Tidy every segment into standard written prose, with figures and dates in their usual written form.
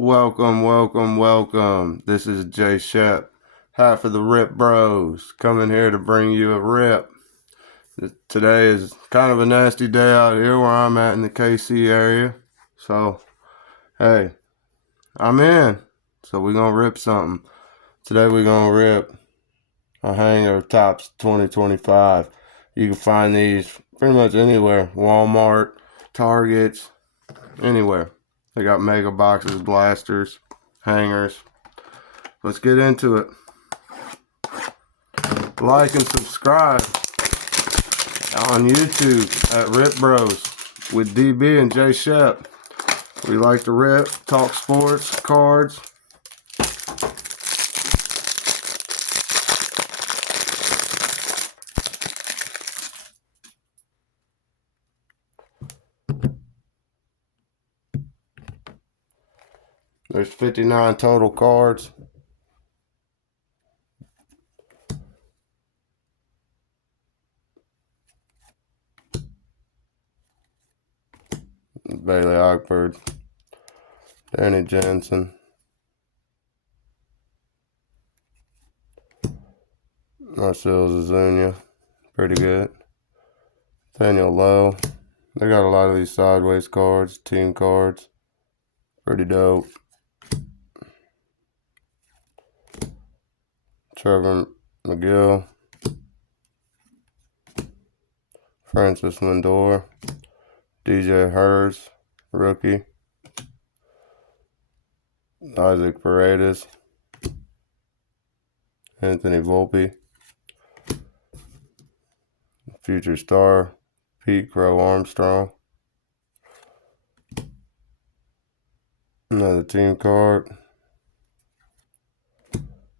Welcome. This is Jay Shep, half of the Rip Bros, coming here to bring you a rip. Today is kind of a nasty day out here where I'm at in the KC area. So, hey, I'm in. So we're going to rip something. Today we're going to rip a hanger of Topps 2025. You can find these pretty much anywhere. Walmart, Targets, anywhere. They got mega boxes, blasters, hangers. Let's get into it. Like and subscribe on YouTube at Rip Bros with DB and J Shep. We like to rip, talk sports, cards. There's 59 total cards. Bailey Ockford, Danny Jensen, Marcell Zazuna, pretty good. Daniel Lowe. They got a lot of these sideways cards, team cards, pretty dope. Trevor McGill, Francis Lindor, DJ Hurst, rookie. Isaac Paredes, Anthony Volpe, future star, Pete Crow Armstrong. Another team card,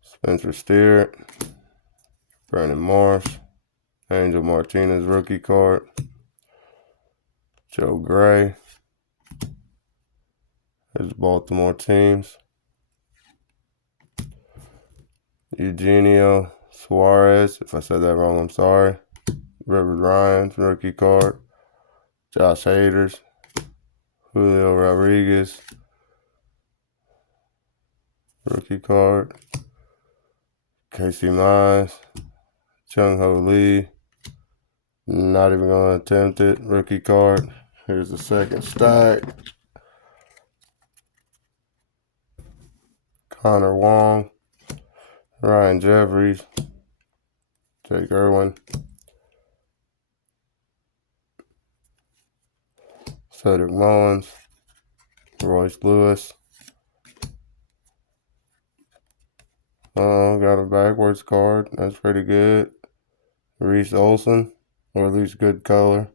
Spencer Steer, Brandon Morris, Angel Martinez rookie card, Joe Gray. There's Baltimore teams. Eugenio Suarez, if I said that wrong, I'm sorry. Robert Ryan's rookie card. Josh Haders, Julio Rodriguez, rookie card. Casey Mize, Chung Ho Lee, not even going to attempt it, rookie card. Here's the second stack. Connor Wong, Ryan Jeffries, Jake Irwin, Cedric Mullins, Royce Lewis. Got a backwards card. That's pretty good. Reese Olson, or at least good color.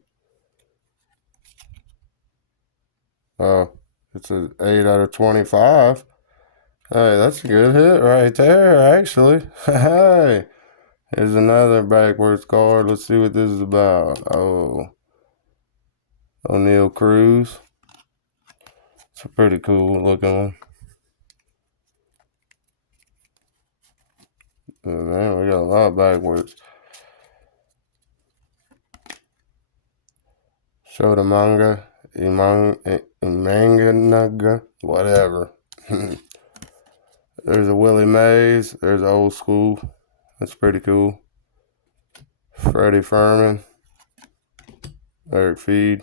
It's an 8 out of 25. Hey, that's a good hit right there, actually. Hey, here's another backwards card. Let's see what this is about. Oh, O'Neal Cruz. It's a pretty cool looking one. Oh, man, we got a lot backwards. Shota Manga, Imanganaga, whatever. There's a Willie Mays. There's old school. That's pretty cool. Freddie Furman, Eric Feed,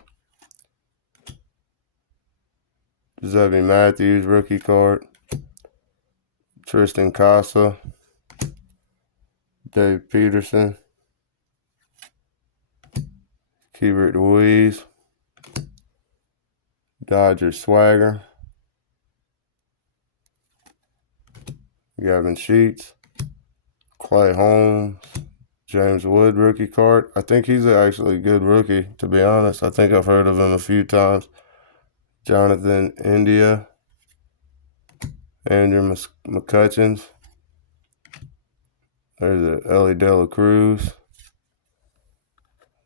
Zebby Matthews rookie card, Tristan Casa, Dave Peterson, Keibert Ruiz, Dodger Swagger, Gavin Sheets, Clay Holmes, James Wood rookie card. I think he's actually a good rookie, to be honest. I think I've heard of him a few times. Jonathan India, Andrew McCutcheons. There's a Ellie De La Cruz.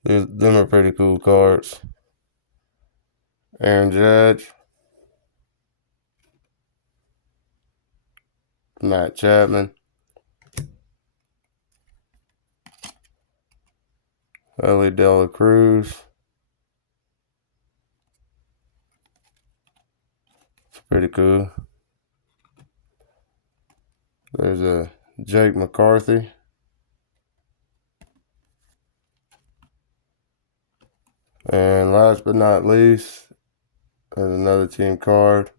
Them are pretty cool cards. Aaron Judge, Matt Chapman, Ellie De La Cruz. It's pretty cool. There's a Jake McCarthy. And last but not least, there's another team card.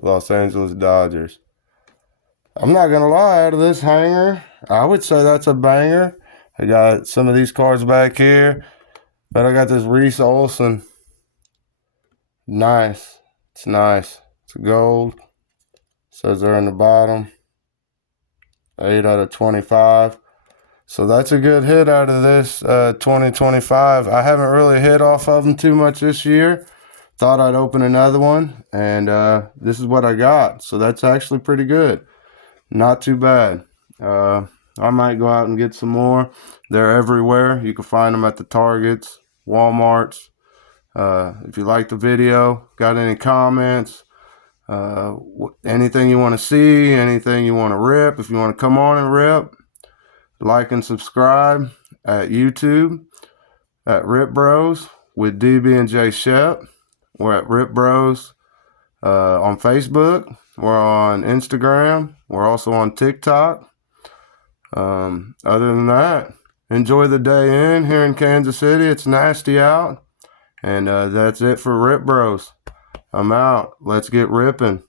Los Angeles Dodgers. I'm not going to lie, out of this hanger, I would say that's a banger. I got some of these cards back here. But I got this Reese Olson. Nice. It's nice. It's gold. Says there in the bottom. 8 out of 25. So that's a good hit out of this 2025. I haven't really hit off of them too much this year. Thought I'd open another one, and this is what I got. So that's actually pretty good. Not too bad. I might go out and get some more. They're everywhere. You can find them at the Targets, Walmarts. If you like the video, got any comments, anything you want to see, anything you want to rip, if you want to come on and rip, like and subscribe at YouTube at Rip Bros with DB and J Shep. We're at Rip Bros on Facebook. We're on Instagram. We're also on TikTok. Other than that, enjoy the day in here in Kansas City. It's nasty out. And that's it for Rip Bros. I'm out. Let's get ripping.